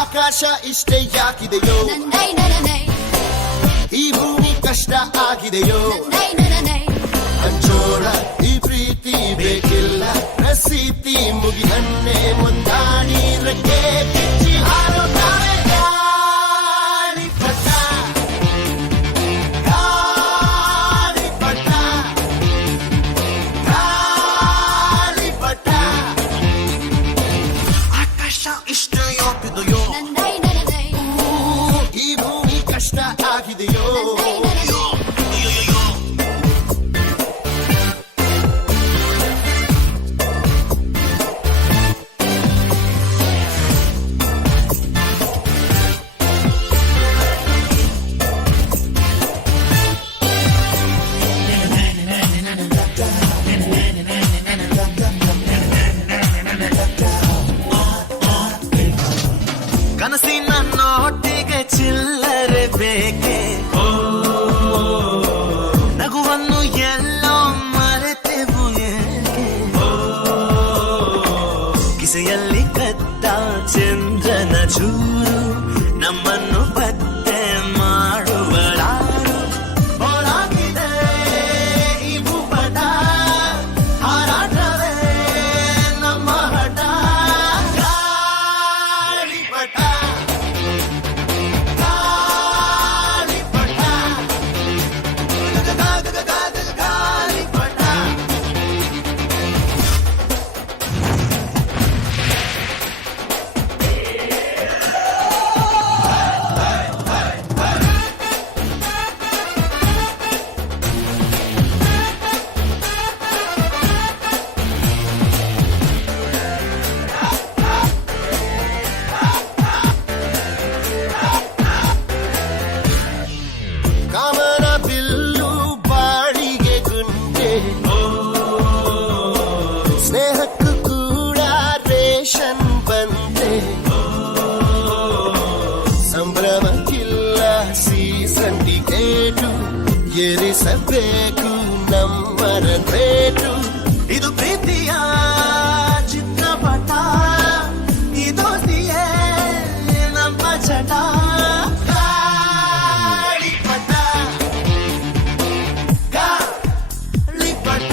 ಆಕಾಶ ಇಷ್ಟೇ ಯಾಕಿದೆಯೋ, ಈ ಭೂಮಿ ಕಷ್ಟ ಆಗಿದೆಯೋ, ಹಂಚೋಳ ಈ ಪ್ರೀತಿ ಬೇಕಿಲ್ಲ, ಪ್ರಸಿದ್ಧಿ ಮುಗಿದನ್ನೇ ಮುಂದಾಡಿ ರೆಕ್ಕೆ ಕಿಚ್ಚಿ ಹಾರುತ್ತಾರೆ ಗಾಳಿಪಟ, ಗಾಳಿಪಟ, ಗಾಳಿಪಟ. ಆಕಾಶ ಇಷ್ಟೇ ಯಾಕಿದೆಯೋ, ಈ ಭೂಮಿ ಕಷ್ಟ ಆಗಿದೆಯೋ, ಕನಸಿನ ನೋಟಿಗೆ ಚಿಲ್ಲರೆ ಬೇಕೆ, ನಗುವನ್ನು ಎಲ್ಲೋ ಮರೆತೆವು ಏಕೆ, ಕಿಸೆಯಲ್ಲಿ ಕದ್ದ ಚಂದ್ರನ ಚೂರು ನಮ್ಮನ್ನು ಪತ್ತೆ ಮಾಡುವಳಾರು, ಹೋರಾಗಿದೆ ಈ ಭೂಪಟ, ಹಾರಾಟವೇ ನಮ್ಮ ಹಠ, ಗಾಳಿಪಟ, ಗಾಳಿಪಟ, ಗಾಳಿಪಟ. ಕಾಮನ ಬಿಲ್ಲು ಬಾಳಿಗೆ ಗುಂಡೆ, ಸ್ನೇಹಕ್ಕೂ ಕೂಡ ರೇಷನ್ ಬಂದೆ, ಸಂಭ್ರಮಕ್ಕಿಲ್ಲ ಸೀಸನ್ ಟಿಕೇಟು, ಏರಿಸಬೇಕು ನಮ್ಮರ ರೇಟು, ಇದು ಪ್ರೀತಿಯ ಚಿತ್ರಪಟ, ಇದು ನಮ್ಮ ಚಟ, ಗಾಳಿಪಟ, ಗಾಳಿಪಟ,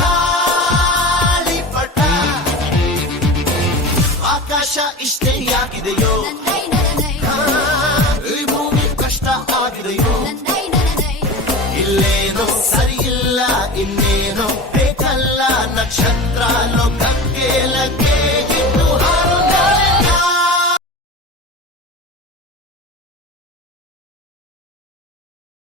ಗಾಳಿಪಟ. ಆಕಾಶ ಇಷ್ಟೇ ಯಾಕಿದೆಯೋ, ಈ ಭೂಮಿ ಕಷ್ಟ ಆಗಿದೆಯೋ,